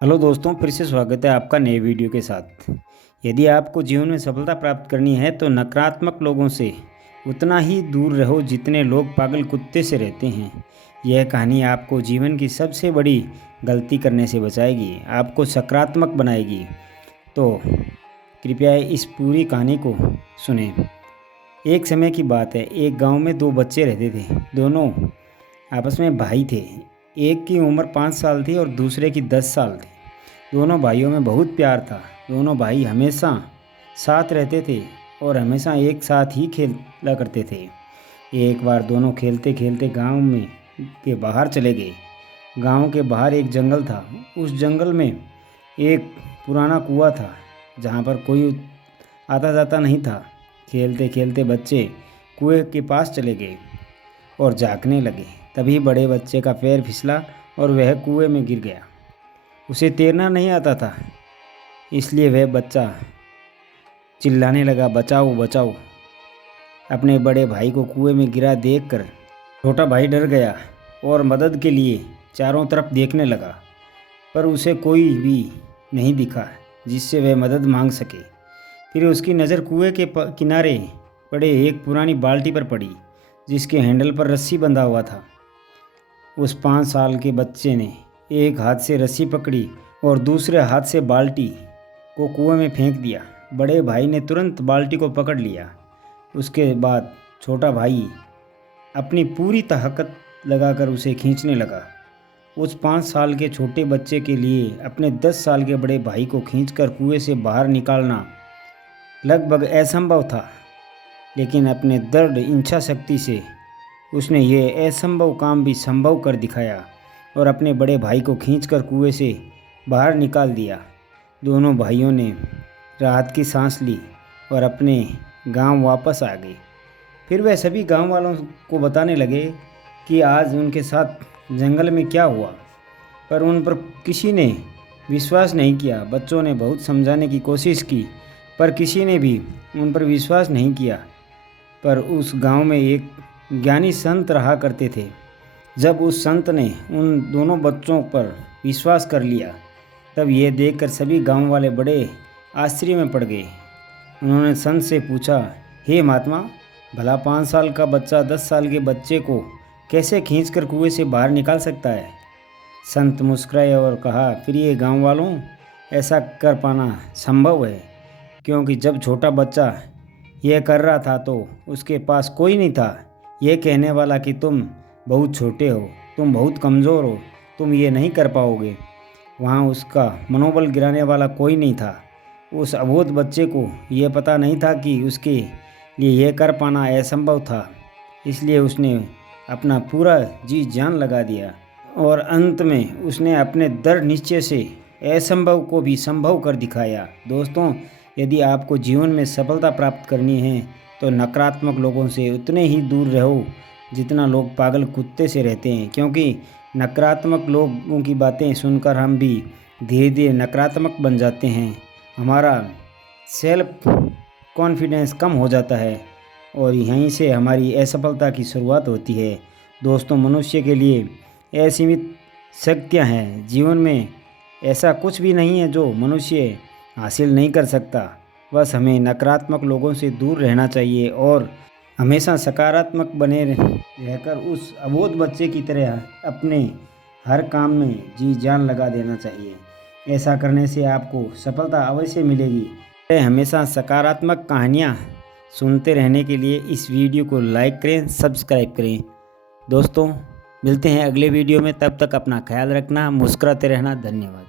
Hello दोस्तों, फिर से स्वागत है आपका नए वीडियो के साथ। यदि आपको जीवन में सफलता प्राप्त करनी है तो नकारात्मक लोगों से उतना ही दूर रहो जितने लोग पागल कुत्ते से रहते हैं। यह कहानी आपको जीवन की सबसे बड़ी गलती करने से बचाएगी, आपको सकारात्मक बनाएगी। तो कृपया इस पूरी कहानी को सुनें। एक समय की बात है, एक गांव में दो बच्चे रहते थे। दोनों आपस में भाई थे। एक की उम्र 5 साल थी और दूसरे की 10 साल थी। दोनों भाइयों में बहुत प्यार था। दोनों भाई हमेशा साथ रहते थे और हमेशा एक साथ ही खेला करते थे। एक बार दोनों खेलते खेलते गांव में के बाहर चले गए। गांव के बाहर एक जंगल था। उस जंगल में एक पुराना कुआं था जहां पर कोई आता जाता नहीं था। खेलते खेलते बच्चे कुएं के पास चले गए और झाँकने लगे। तभी बड़े बच्चे का पैर फिसला और वह कुएं में गिर गया। उसे तैरना नहीं आता था, इसलिए वह बच्चा चिल्लाने लगा, बचाओ बचाओ। अपने बड़े भाई को कुएं में गिरा देखकर छोटा भाई डर गया और मदद के लिए चारों तरफ देखने लगा, पर उसे कोई भी नहीं दिखा जिससे वह मदद मांग सके। फिर उसकी नज़र कुएं के किनारे पड़े एक पुरानी बाल्टी पर पड़ी जिसके हैंडल पर रस्सी बंधा हुआ था। उस 5 साल के बच्चे ने एक हाथ से रस्सी पकड़ी और दूसरे हाथ से बाल्टी को कुएं में फेंक दिया। बड़े भाई ने तुरंत बाल्टी को पकड़ लिया। उसके बाद छोटा भाई अपनी पूरी ताकत लगाकर उसे खींचने लगा। उस 5 साल के छोटे बच्चे के लिए अपने 10 साल के बड़े भाई को खींचकर कुएं से बाहर निकालना लगभग असंभव था, लेकिन अपने दृढ़ इच्छा शक्ति से उसने ये असंभव काम भी संभव कर दिखाया और अपने बड़े भाई को खींचकर कुएं से बाहर निकाल दिया। दोनों भाइयों ने राहत की सांस ली और अपने गांव वापस आ गए। फिर वह सभी गांव वालों को बताने लगे कि आज उनके साथ जंगल में क्या हुआ, पर उन पर किसी ने विश्वास नहीं किया। बच्चों ने बहुत समझाने की कोशिश की, पर किसी ने भी उन पर विश्वास नहीं किया। पर उस गांव में एक ज्ञानी संत रहा करते थे। जब उस संत ने उन दोनों बच्चों पर विश्वास कर लिया, तब ये देखकर सभी गांव वाले बड़े आश्चर्य में पड़ गए। उन्होंने संत से पूछा, हे महात्मा, भला 5 साल का बच्चा 10 साल के बच्चे को कैसे खींचकर कुएं से बाहर निकाल सकता है? संत मुस्कुराए और कहा, प्रिय गांव वालों, ऐसा कर पाना संभव है, क्योंकि जब छोटा बच्चा यह कर रहा था तो उसके पास कोई नहीं था यह कहने वाला कि तुम बहुत छोटे हो, तुम बहुत कमज़ोर हो, तुम ये नहीं कर पाओगे। वहाँ उसका मनोबल गिराने वाला कोई नहीं था। उस अबोध बच्चे को यह पता नहीं था कि उसके लिए यह कर पाना असंभव था, इसलिए उसने अपना पूरा जी जान लगा दिया और अंत में उसने अपने दृढ़ निश्चय से असंभव को भी संभव कर दिखाया। दोस्तों, यदि आपको जीवन में सफलता प्राप्त करनी है तो नकारात्मक लोगों से उतने ही दूर रहो जितना लोग पागल कुत्ते से रहते हैं, क्योंकि नकारात्मक लोगों की बातें सुनकर हम भी धीरे धीरे नकारात्मक बन जाते हैं। हमारा सेल्फ कॉन्फिडेंस कम हो जाता है और यहीं से हमारी असफलता की शुरुआत होती है। दोस्तों, मनुष्य के लिए असीमित शक्तियाँ हैं। जीवन में ऐसा कुछ भी नहीं है जो मनुष्य हासिल नहीं कर सकता। बस हमें नकारात्मक लोगों से दूर रहना चाहिए और हमेशा सकारात्मक बने रहकर उस अबोध बच्चे की तरह अपने हर काम में जी जान लगा देना चाहिए। ऐसा करने से आपको सफलता अवश्य मिलेगी। हमेशा सकारात्मक कहानियाँ सुनते रहने के लिए इस वीडियो को लाइक करें, सब्सक्राइब करें। दोस्तों, मिलते हैं अगले वीडियो में, तब तक अपना ख्याल रखना, मुस्कुराते रहना। धन्यवाद।